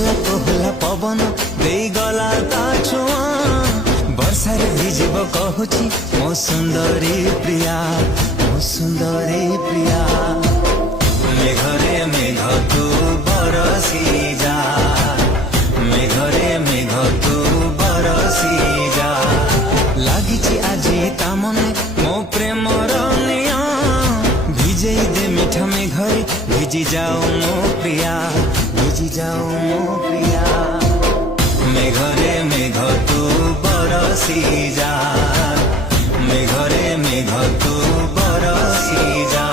କୋହଲା କୋହଲା ପବନ ଦେଇଗଲା ତା ଛୁଆଁ ବର୍ଷାରେ ଭିଜିବ କହୁଛି ମୋ ସୁନ୍ଦରୀ ପ୍ରିୟା, ମୋ ସୁନ୍ଦରୀ ପ୍ରିୟା। মেঘরে মেঘ তু বরসি যা, মেঘরে মেঘ তু বরসি যা। লাগিছি আজি তা মনে মো প্রেমর নিয়া, ভিজেই দে মিঠা মেঘরে ভিজি যাও মো প্রিয়া, ভিজি যাও মো প্রিয়া। মেঘরে মেঘ তু বরসি যা, মেঘরে মেঘ তু বরসি যা।